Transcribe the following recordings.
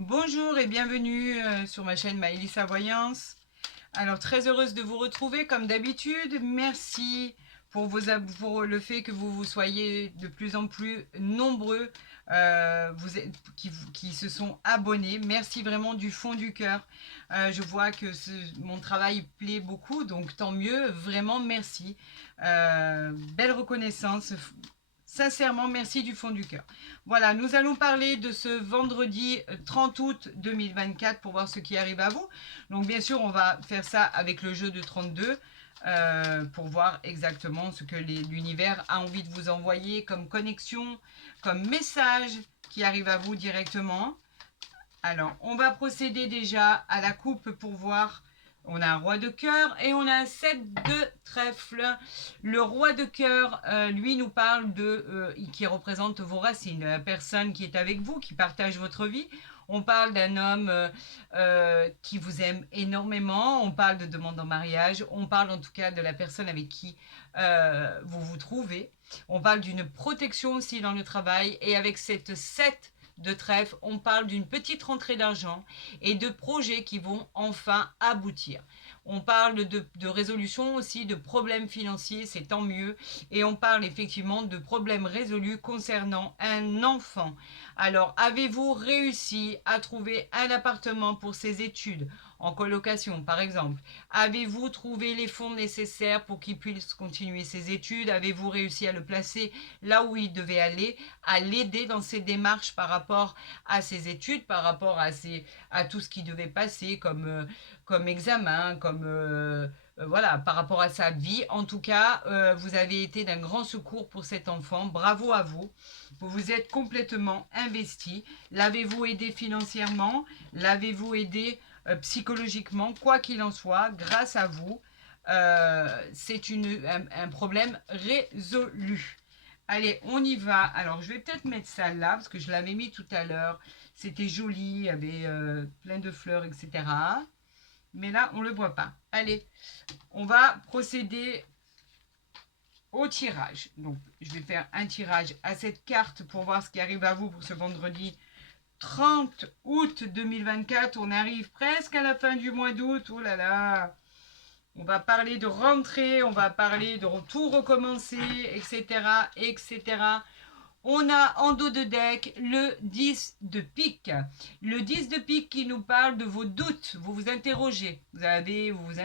Bonjour et bienvenue sur ma chaîne Maëlissa Voyance. Alors très heureuse de vous retrouver comme d'habitude. Merci pour le fait que vous soyez de plus en plus nombreux qui se sont abonnés. Merci vraiment du fond du cœur. Je vois que mon travail plaît beaucoup, donc tant mieux. Vraiment merci. Belle reconnaissance. Sincèrement, merci du fond du cœur. Voilà, nous allons parler de ce vendredi 30 août 2024 pour voir ce qui arrive à vous. Donc bien sûr, on va faire ça avec le jeu de 32 pour voir exactement ce que l'univers a envie de vous envoyer comme connexion, comme message qui arrive à vous directement. Alors, on va procéder déjà à la coupe pour voir. On a un roi de cœur et on a un 7 de trèfle. Le roi de cœur, lui, nous parle qui représente vos racines, la personne qui est avec vous, qui partage votre vie. On parle d'un homme qui vous aime énormément. On parle de demande en mariage. On parle en tout cas de la personne avec qui vous vous trouvez. On parle d'une protection aussi dans le travail. Et avec cette 7 de trèfle, on parle d'une petite rentrée d'argent et de projets qui vont enfin aboutir. On parle de résolution aussi de problèmes financiers, c'est tant mieux. Et on parle effectivement de problèmes résolus concernant un enfant. Alors, avez-vous réussi à trouver un appartement pour ses études en colocation, par exemple? Avez-vous trouvé les fonds nécessaires pour qu'il puisse continuer ses études? Avez-vous réussi à le placer là où il devait aller, à l'aider dans ses démarches par rapport à ses études, par rapport à tout ce qui devait passer comme examen, voilà, par rapport à sa vie. En tout cas, vous avez été d'un grand secours pour cet enfant. Bravo à vous. Vous vous êtes complètement investi. L'avez-vous aidé financièrement? L'avez-vous aidé psychologiquement? Quoi qu'il en soit, grâce à vous, c'est un problème résolu. Allez, on y va. Alors, je vais peut-être mettre ça là, parce que je l'avais mis tout à l'heure. C'était joli, il y avait plein de fleurs, etc. Mais là, on ne le voit pas. Allez, on va procéder au tirage. Donc, je vais faire un tirage à cette carte pour voir ce qui arrive à vous pour ce vendredi 30 août 2024. On arrive presque à la fin du mois d'août. Oh là là. On va parler de rentrée, on va parler de tout recommencer, etc., etc. On a en dos de deck le 10 de pique. Le 10 de pique qui nous parle de vos doutes. Vous vous interrogez. Vous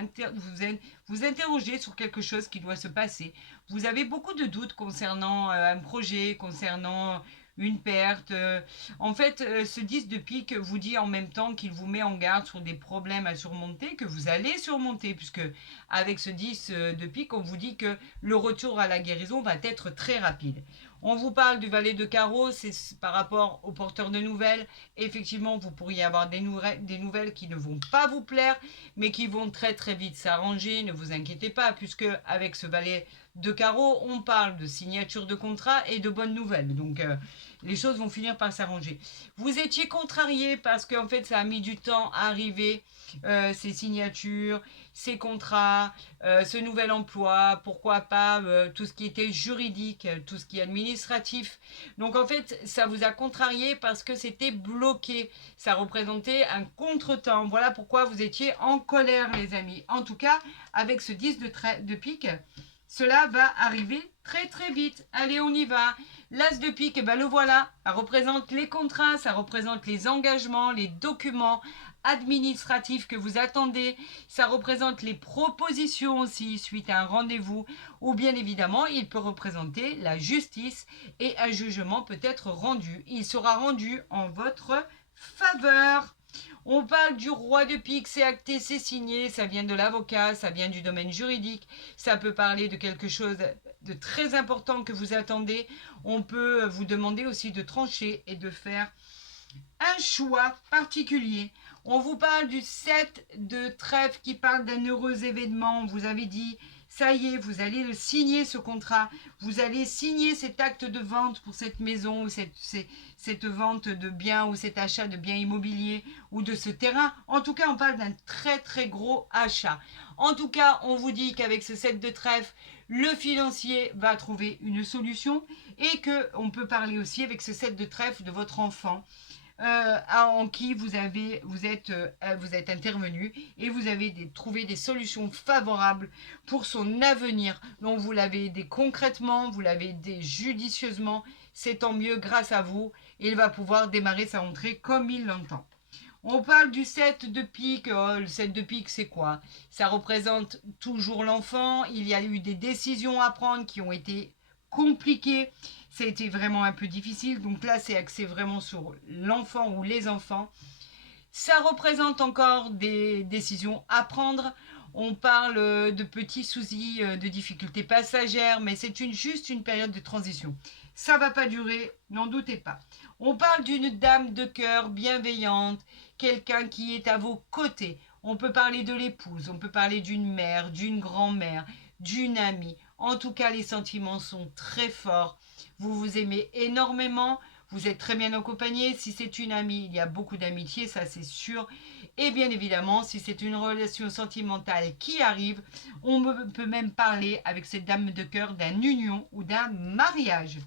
interrogez sur quelque chose qui doit se passer. Vous avez beaucoup de doutes concernant un projet, concernant une perte. En fait, ce 10 de pique vous dit en même temps qu'il vous met en garde sur des problèmes à surmonter, que vous allez surmonter, puisque avec ce 10 de pique, on vous dit que le retour à la guérison va être très rapide. On vous parle du valet de carreau, c'est par rapport aux porteurs de nouvelles. Effectivement, vous pourriez avoir des nouvelles qui ne vont pas vous plaire, mais qui vont très très vite s'arranger. Ne vous inquiétez pas, puisque avec ce valet de carreau, on parle de signature de contrat et de bonnes nouvelles. Donc, les choses vont finir par s'arranger. Vous étiez contrarié parce qu'en fait, ça a mis du temps à arriver, ces signatures, ces contrats, ce nouvel emploi, pourquoi pas tout ce qui était juridique, tout ce qui est administratif. Donc en fait, ça vous a contrarié parce que c'était bloqué. Ça représentait un contretemps. Voilà pourquoi vous étiez en colère, les amis. En tout cas, avec ce 10 de pique, cela va arriver très très vite. Allez, on y va. L'as de pique, ben le voilà. Ça représente les contrats, ça représente les engagements, les documents administratifs que vous attendez. Ça représente les propositions aussi suite à un rendez-vous. Ou bien évidemment, il peut représenter la justice et un jugement peut être rendu. Il sera rendu en votre faveur. On parle du roi de pique, c'est acté, c'est signé, ça vient de l'avocat, ça vient du domaine juridique, ça peut parler de quelque chose de très important que vous attendez. On peut vous demander aussi de trancher et de faire un choix particulier. On vous parle du 7 de trèfle qui parle d'un heureux événement. Vous avez dit, ça y est, vous allez le signer ce contrat. Vous allez signer cet acte de vente pour cette maison ou cette vente de biens ou cet achat de biens immobiliers ou de ce terrain. En tout cas, on parle d'un très très gros achat. En tout cas, on vous dit qu'avec ce 7 de trèfle, le financier va trouver une solution et qu'on peut parler aussi avec ce 7 de trèfle de votre enfant. en qui vous êtes intervenu et vous avez trouvé des solutions favorables pour son avenir. Donc vous l'avez aidé concrètement, vous l'avez aidé judicieusement. C'est tant mieux grâce à vous. Il va pouvoir démarrer sa rentrée comme il l'entend. On parle du 7 de pique. Oh, le 7 de pique, c'est quoi? Ça représente toujours l'enfant. Il y a eu des décisions à prendre qui ont été compliquées. Ça a été vraiment un peu difficile. Donc là, c'est axé vraiment sur l'enfant ou les enfants. Ça représente encore des décisions à prendre. On parle de petits soucis, de difficultés passagères, mais c'est juste une période de transition. Ça va pas durer, n'en doutez pas. On parle d'une dame de cœur bienveillante, quelqu'un qui est à vos côtés. On peut parler de l'épouse, on peut parler d'une mère, d'une grand-mère, d'une amie. En tout cas, les sentiments sont très forts. Vous vous aimez énormément. Vous êtes très bien accompagné. Si c'est une amie, il y a beaucoup d'amitié, ça c'est sûr. Et bien évidemment, si c'est une relation sentimentale qui arrive, on peut même parler avec cette dame de cœur d'un union ou d'un mariage.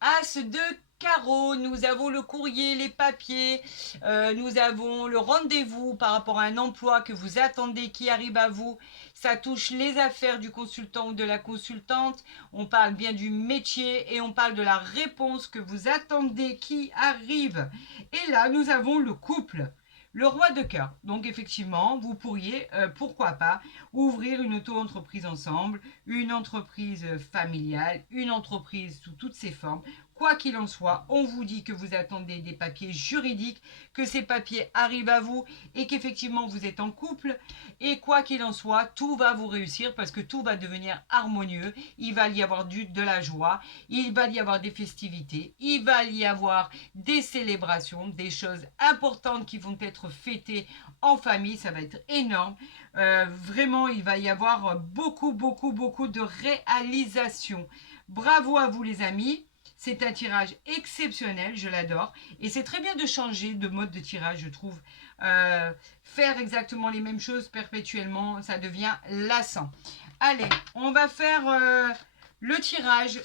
As de carreau, nous avons le courrier, les papiers, nous avons le rendez-vous par rapport à un emploi que vous attendez qui arrive à vous. Ça touche les affaires du consultant ou de la consultante. On parle bien du métier et on parle de la réponse que vous attendez qui arrive. Et là, nous avons le couple. Le roi de cœur. Donc effectivement, vous pourriez, pourquoi pas, ouvrir une auto-entreprise ensemble, une entreprise familiale, une entreprise sous toutes ses formes. Quoi qu'il en soit, on vous dit que vous attendez des papiers juridiques, que ces papiers arrivent à vous et qu'effectivement vous êtes en couple. Et quoi qu'il en soit, tout va vous réussir parce que tout va devenir harmonieux. Il va y avoir de la joie, il va y avoir des festivités, il va y avoir des célébrations, des choses importantes qui vont être fêtées en famille. Ça va être énorme. Vraiment, il va y avoir beaucoup, beaucoup, beaucoup de réalisations. Bravo à vous les amis. C'est un tirage exceptionnel, je l'adore. Et c'est très bien de changer de mode de tirage, je trouve. Faire exactement les mêmes choses perpétuellement, ça devient lassant. Allez, on va faire le tirage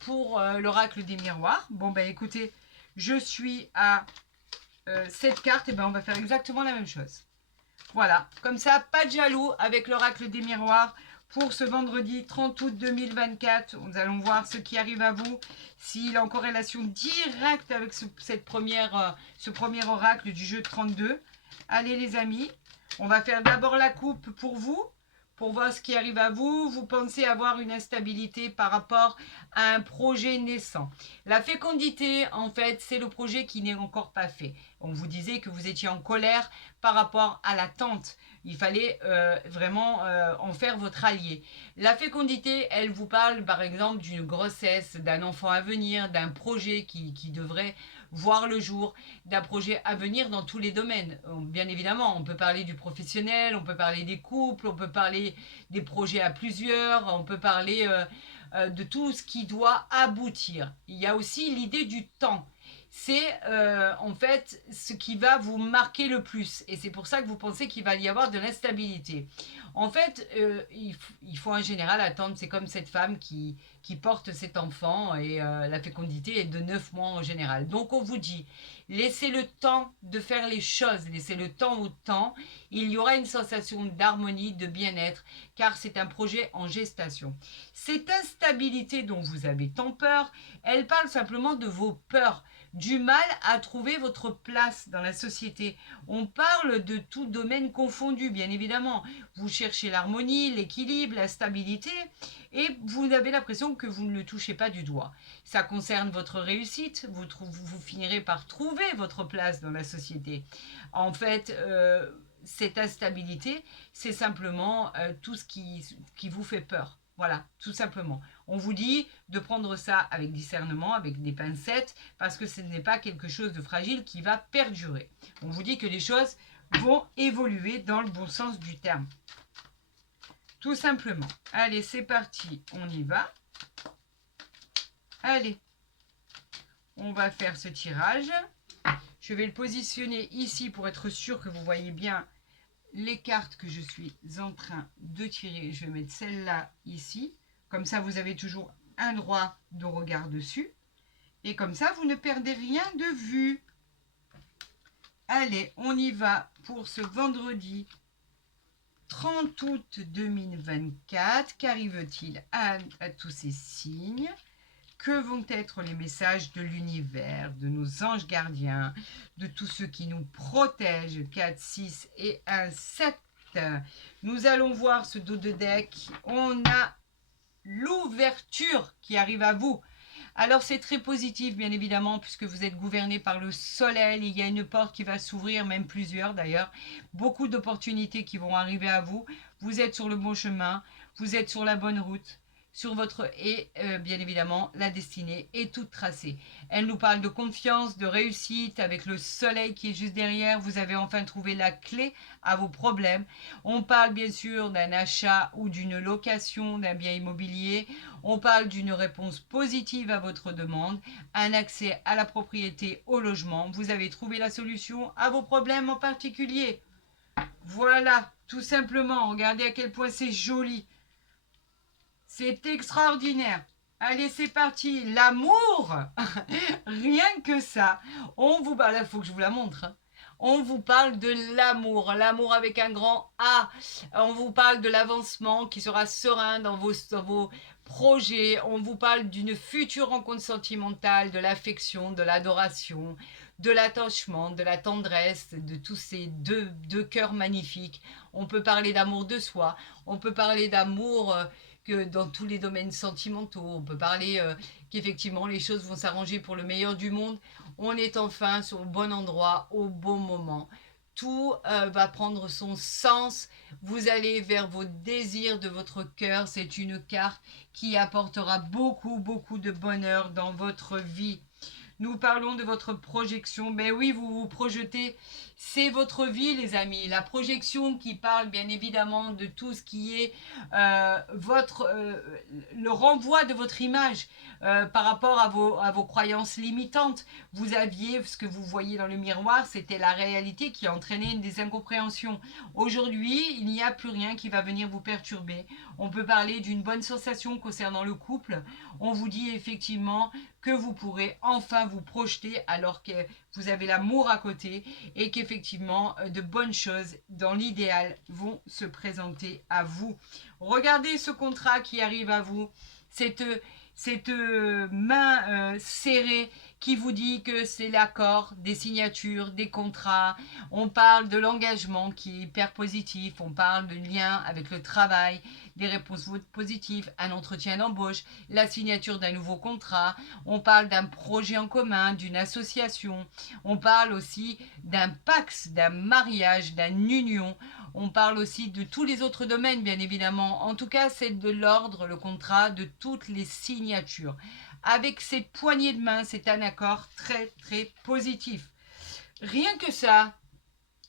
pour l'oracle des miroirs. Bon, ben écoutez, je suis à cette carte, et ben on va faire exactement la même chose. Voilà, comme ça, pas de jaloux avec l'oracle des miroirs pour ce vendredi 30 août 2024. Nous allons voir ce qui arrive à vous, s'il est en corrélation directe avec ce premier oracle du jeu 32. Allez les amis, on va faire d'abord la coupe pour vous, pour voir ce qui arrive à vous. Vous pensez avoir une instabilité par rapport à un projet naissant. La fécondité, en fait, c'est le projet qui n'est encore pas fait. On vous disait que vous étiez en colère par rapport à l'attente. Il fallait vraiment en faire votre allié. La fécondité, elle vous parle par exemple d'une grossesse, d'un enfant à venir, d'un projet qui devrait voir le jour, d'un projet à venir dans tous les domaines. Bien évidemment, on peut parler du professionnel, on peut parler des couples, on peut parler des projets à plusieurs, on peut parler de tout ce qui doit aboutir. Il y a aussi l'idée du temps. C'est en fait ce qui va vous marquer le plus. Et c'est pour ça que vous pensez qu'il va y avoir de l'instabilité. En fait, il faut en général attendre. C'est comme cette femme qui porte cet enfant et la fécondité est de 9 mois en général. Donc on vous dit, laissez le temps de faire les choses, laissez le temps au temps. Il y aura une sensation d'harmonie, de bien-être, car c'est un projet en gestation. Cette instabilité dont vous avez tant peur, elle parle simplement de vos peurs, du mal à trouver votre place dans la société. On parle de tout domaine confondu, bien évidemment. Vous cherchez l'harmonie, l'équilibre, la stabilité, et vous avez l'impression que vous ne le touchez pas du doigt. Ça concerne votre réussite, vous finirez par trouver votre place dans la société. En fait, cette instabilité, c'est simplement tout ce qui vous fait peur. Voilà, tout simplement. On vous dit de prendre ça avec discernement, avec des pincettes, parce que ce n'est pas quelque chose de fragile qui va perdurer. On vous dit que les choses vont évoluer dans le bon sens du terme. Tout simplement. Allez, c'est parti, on y va. Allez, on va faire ce tirage. Je vais le positionner ici pour être sûr que vous voyez bien les cartes que je suis en train de tirer. Je vais mettre celle-là ici. Comme ça, vous avez toujours un droit de regard dessus. Et comme ça, vous ne perdez rien de vue. Allez, on y va pour ce vendredi 30 août 2024. Qu'arrive-t-il à tous ces signes? Que vont être les messages de l'univers, de nos anges gardiens, de tous ceux qui nous protègent? 4, 6 et 1, 7. Nous allons voir ce dos de deck. On a l'ouverture qui arrive à vous. Alors c'est très positif bien évidemment puisque vous êtes gouverné par le soleil, il y a une porte qui va s'ouvrir, même plusieurs d'ailleurs, beaucoup d'opportunités qui vont arriver à vous, vous êtes sur le bon chemin, vous êtes sur la bonne route, sur votre bien évidemment la destinée est toute tracée. Elle nous parle de confiance, de réussite avec le soleil qui est juste derrière, vous avez enfin trouvé la clé à vos problèmes. On parle bien sûr d'un achat ou d'une location d'un bien immobilier. On parle d'une réponse positive à votre demande, un accès à la propriété, au logement. Vous avez trouvé la solution à vos problèmes en particulier. Voilà, tout simplement. Regardez à quel point c'est joli. C'est extraordinaire. Allez, c'est parti. L'amour, rien que ça. On vous parle, il faut que je vous la montre. On vous parle de l'amour, l'amour avec un grand A. On vous parle de l'avancement qui sera serein dans vos projets. On vous parle d'une future rencontre sentimentale, de l'affection, de l'adoration, de l'attachement, de la tendresse, de tous ces deux cœurs magnifiques. On peut parler d'amour de soi, on peut parler d'amour que dans tous les domaines sentimentaux. On peut parler qu'effectivement les choses vont s'arranger pour le meilleur du monde. On est enfin sur le bon endroit au bon moment. Tout va prendre son sens. Vous allez vers vos désirs de votre cœur. C'est une carte qui apportera beaucoup, beaucoup de bonheur dans votre vie. Nous parlons de votre projection. Ben oui, vous vous projetez. C'est votre vie, les amis. La projection qui parle bien évidemment de tout ce qui est le renvoi de votre image par rapport à vos croyances limitantes. Vous aviez, ce que vous voyez dans le miroir, c'était la réalité qui entraînait des incompréhensions. Aujourd'hui, il n'y a plus rien qui va venir vous perturber. On peut parler d'une bonne sensation concernant le couple. On vous dit effectivement que vous pourrez enfin vous projeter alors que vous avez l'amour à côté et qu'effectivement de bonnes choses dans l'idéal vont se présenter à vous. Regardez ce contrat qui arrive à vous, cette main serrée qui vous dit que c'est l'accord, des signatures, des contrats. On parle de l'engagement qui est hyper positif, on parle de lien avec le travail, des réponses positives, un entretien d'embauche, la signature d'un nouveau contrat. On parle d'un projet en commun, d'une association. On parle aussi d'un pax, d'un mariage, d'une union. On parle aussi de tous les autres domaines, bien évidemment. En tout cas, c'est de l'ordre, le contrat, de toutes les signatures. Avec ces poignées de main, c'est un accord très, très positif. Rien que ça,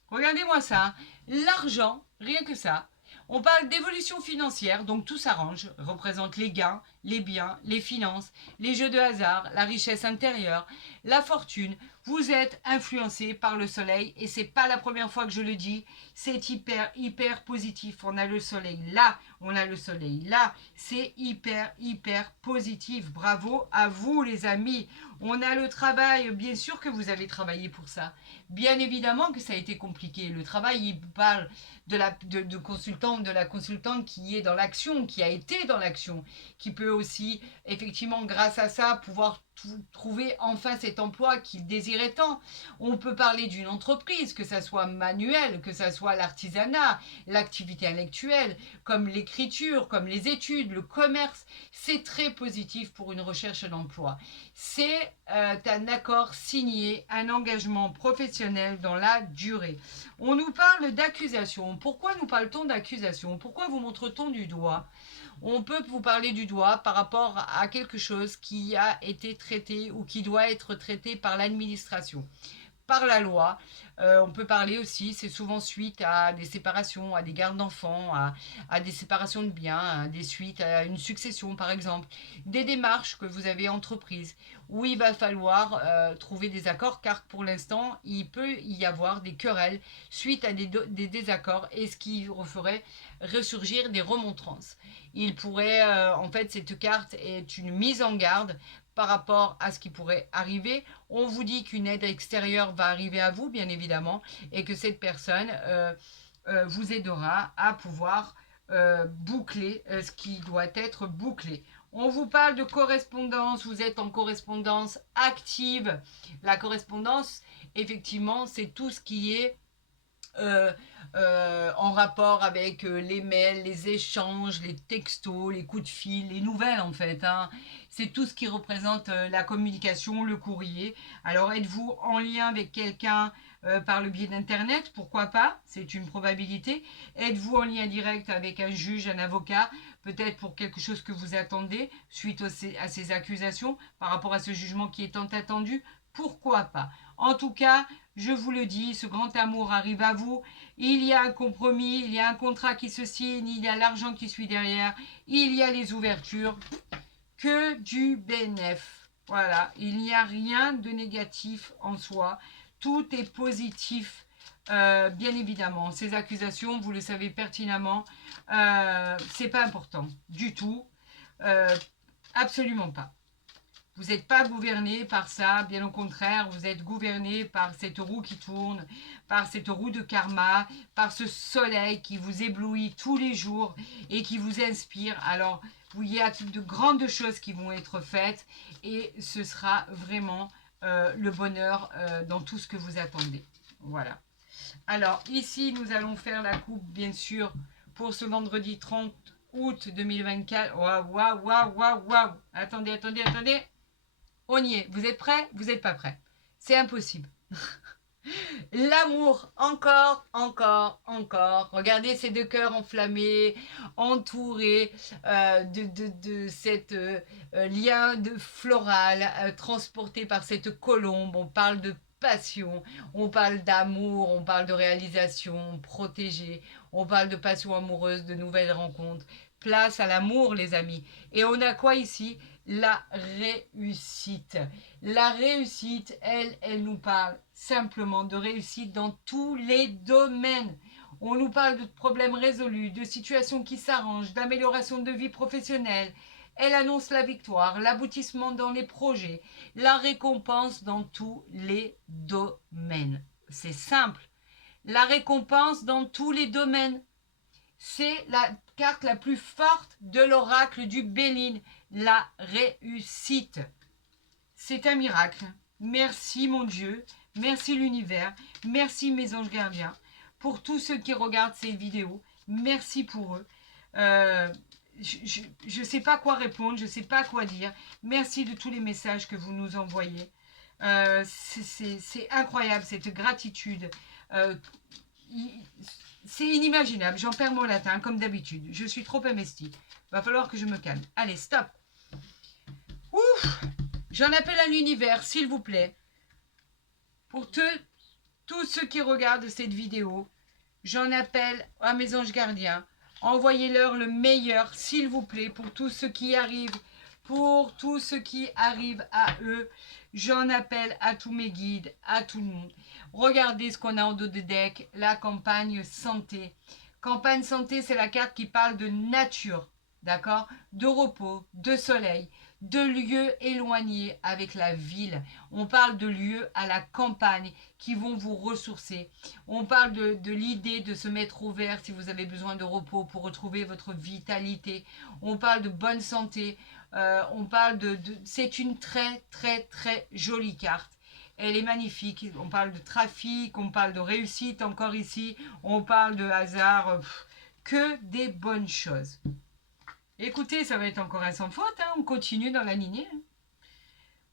regardez-moi ça, l'argent, rien que ça. On parle d'évolution financière, donc tout s'arrange, représente les gains, les biens, les finances, les jeux de hasard, la richesse intérieure, la fortune. Vous êtes influencé par le soleil et c'est pas la première fois que je le dis, c'est hyper, hyper positif. On a le soleil là, on a le soleil là, c'est hyper, hyper positif. Bravo à vous les amis. On a le travail, bien sûr que vous avez travaillé pour ça. Bien évidemment que ça a été compliqué. Le travail, il parle de la consultante qui est dans l'action, qui a été dans l'action, qui peut aussi, effectivement, grâce à ça, pouvoir trouver enfin cet emploi qu'il désirait tant. On peut parler d'une entreprise, que ça soit manuel, que ça soit l'artisanat, l'activité intellectuelle, comme l'écriture, comme les études, le commerce. C'est très positif pour une recherche d'emploi. C'est un accord signé, un engagement professionnel dans la durée. On nous parle d'accusation. Pourquoi nous parle-t-on d'accusation? Pourquoi vous montre-t-on du doigt? On peut vous parler du doigt par rapport à quelque chose qui a été traité ou qui doit être traité par l'administration, par la loi. On peut parler aussi, c'est souvent suite à des séparations, à des gardes d'enfants, à des séparations de biens, à des suites à une succession par exemple, des démarches que vous avez entreprises où il va falloir trouver des accords car pour l'instant il peut y avoir des querelles suite à des désaccords et ce qui ferait ressurgir des remontrances. Il pourrait, en fait, cette carte est une mise en garde par rapport à ce qui pourrait arriver. On vous dit qu'une aide extérieure va arriver à vous, bien évidemment, et que cette personne vous aidera à pouvoir boucler ce qui doit être bouclé. On vous parle de correspondance, vous êtes en correspondance active. La correspondance, effectivement, c'est tout ce qui est en rapport avec les mails, les échanges, les textos, les coups de fil, les nouvelles en fait. Hein. C'est tout ce qui représente la communication, le courrier. Alors êtes-vous en lien avec quelqu'un par le biais d'Internet? Pourquoi pas? C'est une probabilité. Êtes-vous en lien direct avec un juge, un avocat? Peut-être pour quelque chose que vous attendez suite à ces accusations par rapport à ce jugement qui est tant attendu? Pourquoi pas? En tout cas, je vous le dis, ce grand amour arrive à vous. Il y a un compromis, il y a un contrat qui se signe, il y a l'argent qui suit derrière, il y a les ouvertures. Que du bénéf. Voilà, il n'y a rien de négatif en soi. Tout est positif, bien évidemment. Ces accusations, vous le savez pertinemment, c'est pas important du tout. Absolument pas. Vous n'êtes pas gouverné par ça, bien au contraire, vous êtes gouverné par cette roue qui tourne, par cette roue de karma, par ce soleil qui vous éblouit tous les jours et qui vous inspire. Alors, il y a de grandes choses qui vont être faites et ce sera vraiment le bonheur dans tout ce que vous attendez. Voilà. Alors, ici, nous allons faire la coupe, bien sûr, pour ce vendredi 30 août 2024. Waouh, waouh, waouh, waouh, waouh. Attendez, attendez, attendez. On y est. Vous êtes prêts? Vous n'êtes pas prêts. C'est impossible. L'amour, encore, encore, encore. Regardez ces deux cœurs enflammés, entourés de cette lien floral transporté par cette colombe. On parle de passion, on parle d'amour, on parle de réalisation protégée, on parle de passion amoureuse, de nouvelles rencontres. Place à l'amour, les amis. Et on a quoi ici? La réussite. La réussite, elle nous parle simplement de réussite dans tous les domaines. On nous parle de problèmes résolus, de situations qui s'arrangent, d'amélioration de vie professionnelle. Elle annonce la victoire, l'aboutissement dans les projets, la récompense dans tous les domaines. C'est simple. La récompense dans tous les domaines. C'est la carte la plus forte de l'oracle du Béline, la réussite. C'est un miracle. Merci mon Dieu, merci l'univers, merci mes anges gardiens, pour tous ceux qui regardent ces vidéos, merci pour eux. Je ne sais pas quoi répondre, je ne sais pas quoi dire. Merci de tous les messages que vous nous envoyez. C'est incroyable cette gratitude. C'est inimaginable, j'en perds mon latin comme d'habitude. Je suis trop investie. Va falloir que je me calme. Allez, stop. Ouf. J'en appelle à l'univers, s'il vous plaît. Pour tous ceux qui regardent cette vidéo, j'en appelle à mes anges gardiens. Envoyez-leur le meilleur, s'il vous plaît, pour tous ceux qui arrivent, pour tous ceux qui arrivent à eux. J'en appelle à tous mes guides, à tout le monde. Regardez ce qu'on a en dos de deck, la campagne santé. Campagne santé, c'est la carte qui parle de nature, d'accord? De repos, de soleil, de lieux éloignés avec la ville. On parle de lieux à la campagne qui vont vous ressourcer. On parle de l'idée de se mettre au vert si vous avez besoin de repos pour retrouver votre vitalité. On parle de bonne santé. On parle c'est une très très très jolie carte. Elle est magnifique. On parle de trafic, on parle de réussite encore ici. On parle de hasard. Que des bonnes choses. Écoutez, ça va être encore un sans faute, hein, on continue dans la lignée.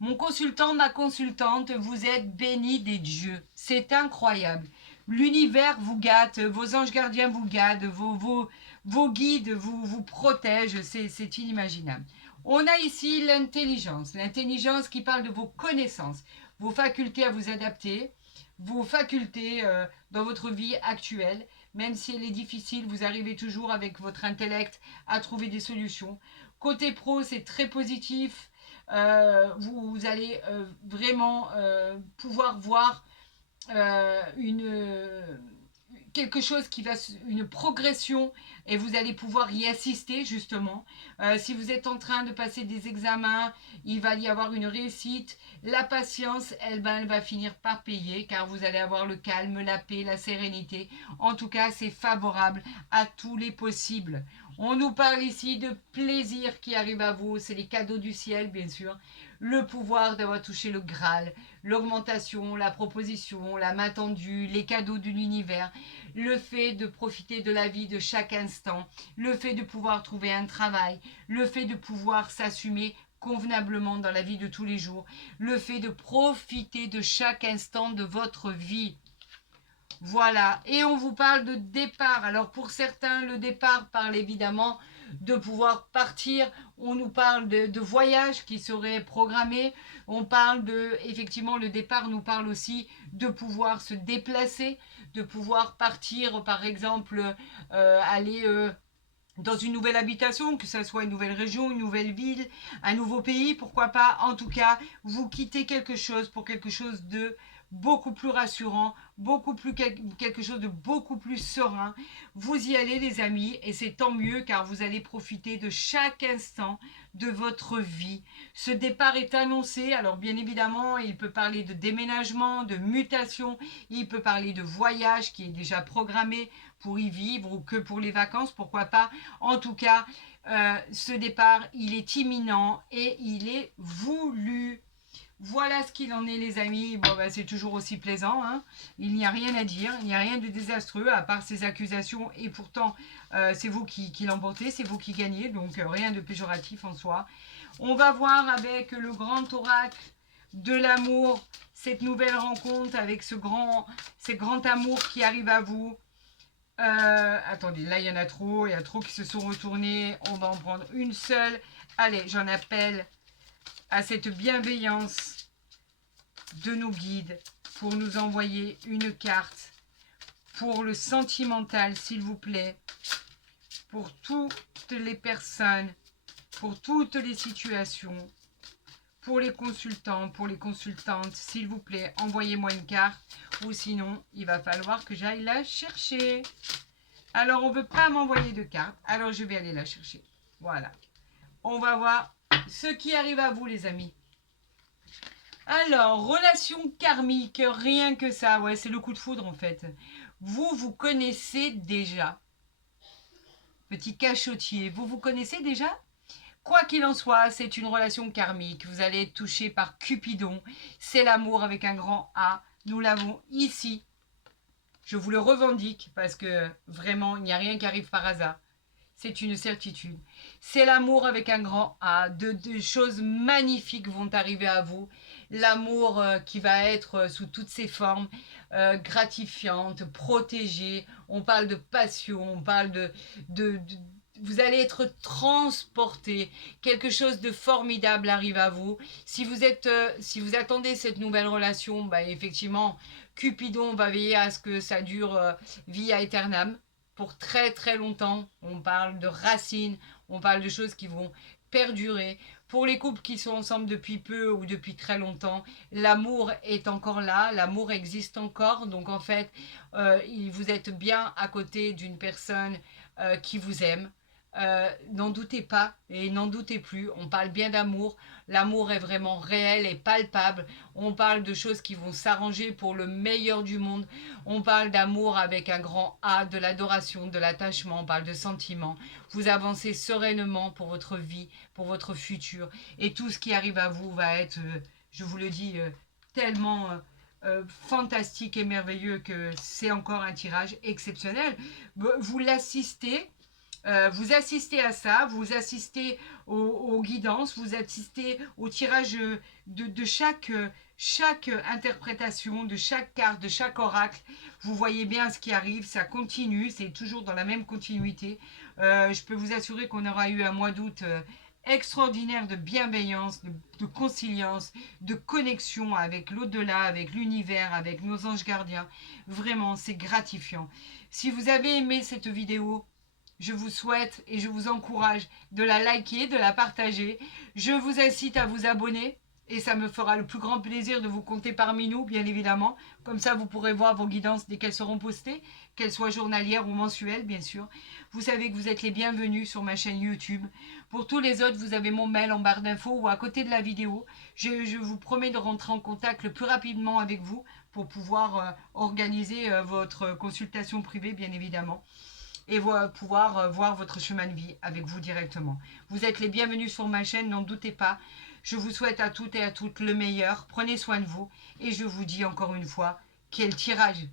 Mon consultant, ma consultante, vous êtes bénis des dieux. C'est incroyable. L'univers vous gâte, vos anges gardiens vous gâtent, vos guides vous protègent, c'est inimaginable. On a ici l'intelligence qui parle de vos connaissances, vos facultés à vous adapter, vos facultés dans votre vie actuelle. Même si elle est difficile, vous arrivez toujours avec votre intellect à trouver des solutions. Côté pro, c'est très positif. Vous allez vraiment pouvoir voir quelque chose qui va, une progression, et vous allez pouvoir y assister justement. Si vous êtes en train de passer des examens, il va y avoir une réussite. La patience, elle va finir par payer, car vous allez avoir le calme, la paix, la sérénité. En tout cas, c'est favorable à tous les possibles. On nous parle ici de plaisir qui arrive à vous, c'est les cadeaux du ciel bien sûr, le pouvoir d'avoir touché le Graal, l'augmentation, la proposition, la main tendue, les cadeaux de l'univers, le fait de profiter de la vie de chaque instant, le fait de pouvoir trouver un travail, le fait de pouvoir s'assumer convenablement dans la vie de tous les jours, le fait de profiter de chaque instant de votre vie. Voilà, et on vous parle de départ. Alors pour certains, le départ parle évidemment de pouvoir partir. On nous parle de voyages qui seraient programmés. On parle de, effectivement, le départ nous parle aussi de pouvoir se déplacer, de pouvoir partir, par exemple, aller dans une nouvelle habitation, que ce soit une nouvelle région, une nouvelle ville, un nouveau pays, pourquoi pas. En tout cas, vous quittez quelque chose pour quelque chose de beaucoup plus rassurant, quelque chose de beaucoup plus serein. Vous y allez les amis et c'est tant mieux car vous allez profiter de chaque instant de votre vie. Ce départ est annoncé, alors bien évidemment il peut parler de déménagement, de mutation, il peut parler de voyage qui est déjà programmé pour y vivre ou que pour les vacances, pourquoi pas. En tout cas, ce départ il est imminent et il est voulu. Voilà ce qu'il en est les amis, bon, c'est toujours aussi plaisant, hein. Il n'y a rien à dire, il n'y a rien de désastreux à part ces accusations et pourtant c'est vous qui l'emportez, c'est vous qui gagnez, donc rien de péjoratif en soi. On va voir avec le grand oracle de l'amour, cette nouvelle rencontre avec ce grand amour qui arrive à vous. Attendez, là il y en a trop, il y a trop qui se sont retournés, on va en prendre une seule. Allez, j'en appelle à cette bienveillance de nos guides pour nous envoyer une carte pour le sentimental, s'il vous plaît, pour toutes les personnes, pour toutes les situations, pour les consultants, pour les consultantes, s'il vous plaît, envoyez-moi une carte ou sinon, il va falloir que j'aille la chercher. Alors, on ne veut pas m'envoyer de carte, alors je vais aller la chercher. Voilà. On va voir ce qui arrive à vous, les amis. Alors, relation karmique, rien que ça. Ouais, c'est le coup de foudre, en fait. Vous connaissez déjà. Petit cachotier, vous connaissez déjà? Quoi qu'il en soit, c'est une relation karmique. Vous allez être touché par Cupidon. C'est l'amour avec un grand A. Nous l'avons ici. Je vous le revendique parce que vraiment, il n'y a rien qui arrive par hasard. C'est une certitude. C'est l'amour avec un grand A. De choses magnifiques vont arriver à vous. L'amour qui va être sous toutes ses formes, gratifiante, protégée. On parle de passion, on parle de vous allez être transporté. Quelque chose de formidable arrive à vous. Si vous attendez cette nouvelle relation, bah, effectivement, Cupidon va veiller à ce que ça dure via aeternam. Pour très très longtemps, on parle de racines, on parle de choses qui vont perdurer. Pour les couples qui sont ensemble depuis peu ou depuis très longtemps, l'amour est encore là, l'amour existe encore. Donc en fait, vous êtes bien à côté d'une personne qui vous aime. N'en doutez pas et n'en doutez plus, on parle bien d'amour, l'amour est vraiment réel et palpable, on parle de choses qui vont s'arranger pour le meilleur du monde, on parle d'amour avec un grand A, de l'adoration, de l'attachement, on parle de sentiments, vous avancez sereinement pour votre vie, pour votre futur et tout ce qui arrive à vous va être, je vous le dis, tellement fantastique et merveilleux que c'est encore un tirage exceptionnel. Vous l'assistez. Vous assistez à ça, vous assistez aux guidances, vous assistez au tirage de chaque interprétation, de chaque carte, de chaque oracle. Vous voyez bien ce qui arrive, ça continue, c'est toujours dans la même continuité. Je peux vous assurer qu'on aura eu un mois d'août extraordinaire de bienveillance, de conciliance, de connexion avec l'au-delà, avec l'univers, avec nos anges gardiens. Vraiment, c'est gratifiant. Si vous avez aimé cette vidéo, je vous souhaite et je vous encourage de la liker, de la partager. Je vous incite à vous abonner Et ça me fera le plus grand plaisir de vous compter parmi nous, bien évidemment. Comme ça, vous pourrez voir vos guidances dès qu'elles seront postées, qu'elles soient journalières ou mensuelles, bien sûr. Vous savez que vous êtes les bienvenus sur ma chaîne YouTube. Pour tous les autres, vous avez mon mail en barre d'infos ou à côté de la vidéo. Je vous promets de rentrer en contact le plus rapidement avec vous pour pouvoir organiser votre consultation privée, bien évidemment, et pouvoir voir votre chemin de vie avec vous directement. Vous êtes les bienvenus sur ma chaîne, n'en doutez pas. Je vous souhaite à toutes et à toutes le meilleur. Prenez soin de vous et je vous dis encore une fois, quel tirage!